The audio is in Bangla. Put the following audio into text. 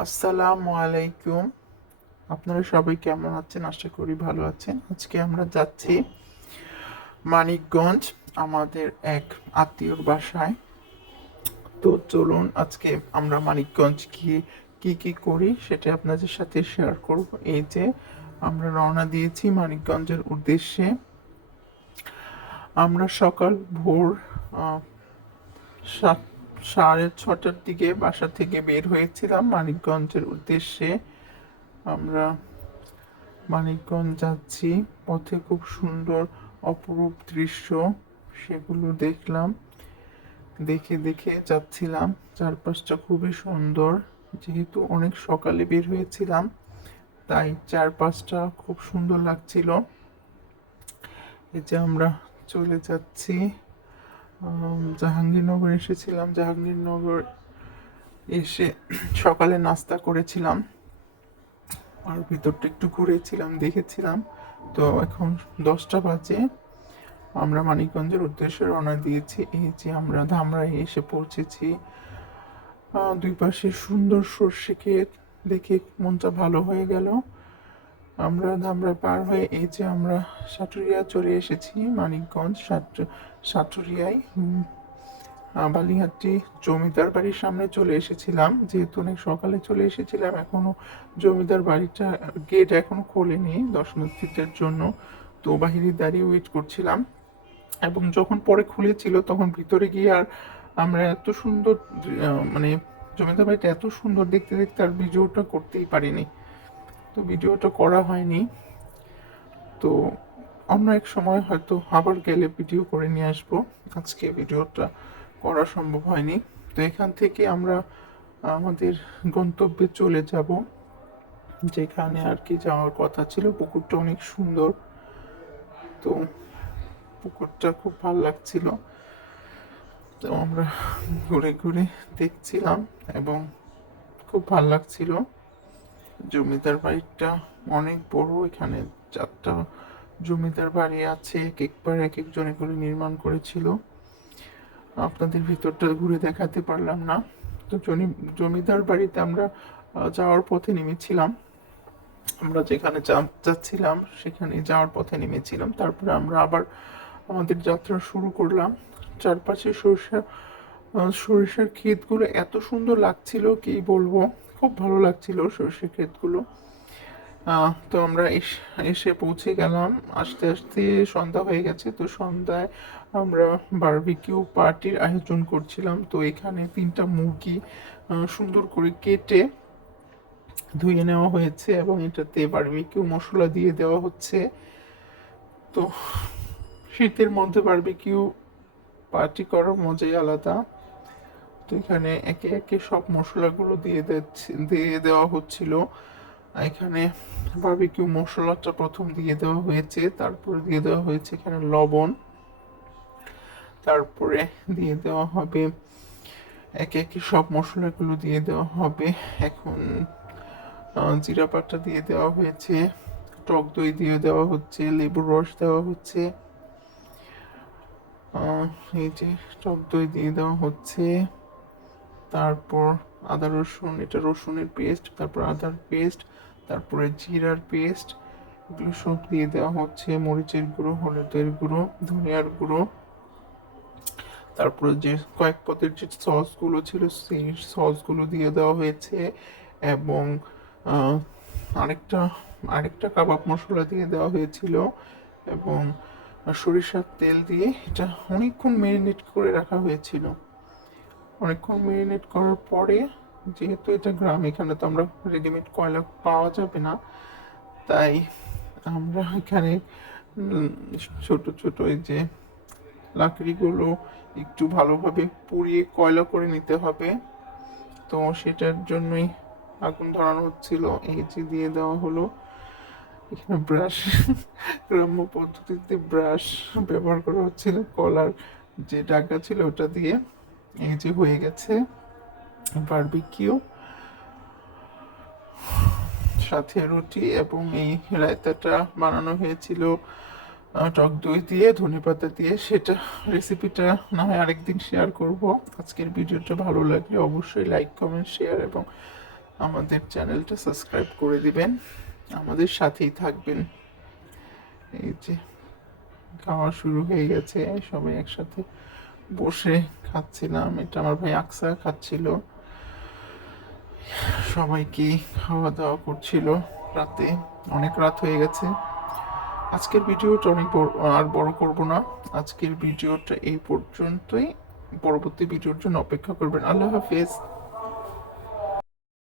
আসসালামু আলাইকুম। আপনারা সবাই কেমন আছেন? আশা করি ভালো আছেন। আজকে আমরা যাচ্ছি মানিকগঞ্জ, আমাদের এক আত্মীয়র বাসায়। তো চলুন আজকে আমরা মানিকগঞ্জ গিয়ে কি কি করি সেটা আপনাদের সাথে শেয়ার করব। এই যে আমরা রওনা দিয়েছি মানিকগঞ্জের উদ্দেশ্যে। আমরা সকাল ভোর সাত সাড়ে ছটার দিকে বাসা থেকে বের হয়েছিলাম মানিকগঞ্জের উদ্দেশ্যে। আমরা মানিকগঞ্জ যাচ্ছি। পথে খুব সুন্দর অপরূপ দৃশ্য, সেগুলো দেখলাম। দেখে দেখে যাচ্ছিলাম। চারপাশটা খুবই সুন্দর। যেহেতু অনেক সকালে বের হয়েছিলাম, তাই চারপাশটা খুব সুন্দর লাগছিল। এই যে আমরা চলে যাচ্ছি। জাহাঙ্গীরনগর এসেছিলাম। জাহাঙ্গীরনগর এসে সকালে নাস্তা করেছিলাম। আর ভিতরটা একটু ঘুরেছিলাম, দেখেছিলাম। তো এখন দশটা বাজে। আমরা মানিকগঞ্জের উদ্দেশ্যে রওনা দিয়েছি। এই যে আমরা ধামরাই এসে পৌঁছেছি। দুই পাশে সুন্দর সর্ষে ক্ষেত দেখে মনটা ভালো হয়ে গেল। আমরা ধামরা পার হয়ে এই যে আমরা সাটুরিয়া চলে এসেছি, মানিকগঞ্জ সাট- সাটুরিয়ায়। বালিহাট্টি জমিদার বাড়ির সামনে চলে এসেছিলাম, যেহেতু অনেক সকালে চলে এসেছিলাম, এখনও জমিদার বাড়িটা গেট এখনও খোলেনি দর্শনার্থীদের জন্য। তো বাহিরে দাঁড়িয়ে ওয়েট করছিলাম। এবং যখন পরে খুলেছিল, তখন ভিতরে গিয়ে আর আমরা এত সুন্দর মানে জমিদার বাড়িটা এত সুন্দর দেখতে দেখতে আর ভিডিওটা করতেই পারিনি। তো ভিডিওটা করা হয়নি। তো অন্য এক সময় হয়তো আবার গেলে ভিডিও করে নিয়ে আসব। আজকে ভিডিওটা করা সম্ভব হয়নি। তো এখান থেকে আমরা আমাদের গন্তব্যে চলে যাব। যেখানে আর কি যাওয়ার কথা ছিল। পুকুরটা অনেক সুন্দর। তো পুকুরটা খুব ভালো লাগছিল। তো আমরা ঘুরে ঘুরে দেখছিলাম এবং খুব ভালো লাগছিল। জমিদার বাড়িটা অনেক বড়, এখানে চারটা জমিদার বাড়ি আছে, এক একবার এক একজনে করে নির্মাণ করেছিল। আপনাদের ভিতরটা ঘুরে দেখাতে পারলাম না। তো জমিদার বাড়িতে আমরা যাওয়ার পথে নেমেছিলাম। আমরা যেখানে যাচ্ছিলাম সেখানে যাওয়ার পথে নেমেছিলাম। তারপরে আমরা আবার আমাদের যাত্রা শুরু করলাম। চারপাশে সরিষা সরিষার ক্ষেতগুলো এত সুন্দর লাগছিল, কি বলব? খুব ভালো লাগছিল সর্ষে ক্ষেতগুলো। তো আমরা এস- এসে পৌঁছে গেলাম। আস্তে আস্তে সন্ধ্যা হয়ে গেছে, তো সন্ধ্যায় আমরা বারবিকিউ পার্টির আয়োজন করছিলাম। তো এখানে তিনটা মুরগি সুন্দর করে কেটে ধুয়ে নেওয়া হয়েছে এবং এটাতে বারবিকিউ মশলা দিয়ে দেওয়া হচ্ছে। তো শীতের মধ্যে বারবিকিউ পার্টি করার মজাই আলাদা। তো এখানে একে একে সব মশলাগুলো দিয়ে দিচ্ছে, দিয়ে দেওয়া হচ্ছিল। এখানে বারবিকিউ মশলাটা প্রথম দিয়ে দেওয়া হয়েছে, তারপরে দিয়ে দেওয়া হয়েছে এখানে লবণ। তারপরে দিয়ে দেওয়া হবে, একে একে সব মশলাগুলো দিয়ে দেওয়া হবে। এখন জিরা পাতা দিয়ে দেওয়া হয়েছে, টক দই দিয়ে দেওয়া হচ্ছে লেবুর রস দেওয়া হচ্ছে। এই যে টক দই দিয়ে দেওয়া হচ্ছে। তারপর আদা রসুন, এটা রসুনের পেস্ট তারপর আদার পেস্ট তারপরে জিরার পেস্ট এগুলো সব দিয়ে দেওয়া হচ্ছে। মরিচের গুঁড়ো, হলুদের গুঁড়ো, ধনিয়ার গুঁড়ো। তারপরে যে কয়েক পদের যে সসগুলো ছিল, সেই সসগুলো দিয়ে দেওয়া হয়েছে এবং আরেকটা আরেকটা কাবাব মশলা দিয়ে দেওয়া হয়েছিল এবং, সরিষার তেল দিয়ে এটা অনেকক্ষণ ম্যারিনেট করে রাখা হয়েছিল। অনেকক্ষণ ম্যারিনেট করার পরে, যেহেতু এটা গ্রাম, এখানে তো আমরা রেডিমেড কয়লা পাওয়া যাবে না, তাই আমরা এখানে ছোট ছোট এই যে লাকড়িগুলো একটু ভালোভাবে পুড়িয়ে কয়লা করে নিতে হবে। তো সেটার জন্যই আগুন ধরানো হচ্ছিল, এই দিয়ে দেওয়া হলো। এখানে ব্রাশ গ্রাম্য পদ্ধতিতে ব্রাশ ব্যবহার করা হচ্ছিল, কলার যে ডাকা ছিল ওটা দিয়ে। এই যে হয়ে গেছে বারবিকিউ সাথে রুটি এবং এই রায়তাটা বানানো হয়েছিল টক দই দিয়ে ধনেপাতা দিয়ে। সেটা রেসিপিটা না হয় আরেকদিন শেয়ার করব। আজকের ভিডিওটা ভালো লাগলে অবশ্যই লাইক কমেন্ট শেয়ার এবং আমাদের চ্যানেলটা সাবস্ক্রাইব করে দিবেন। আমাদের সাথেই থাকবেন। এই যে খাওয়া শুরু হয়ে গেছে। সবাই একসাথে বসে খাচ্ছিলাম, এটা আমার ভাই আকসা খাচ্ছিল। সবাইকে খাওয়া দাওয়া করছিল রাতে, অনেক রাত হয়ে গেছে। আজকের ভিডিওটা অনেক আর বড় করব না। আজকের ভিডিওটা এই পর্যন্তই। পরবর্তী ভিডিওর জন্য অপেক্ষা করবেন। আল্লাহ হাফেজ।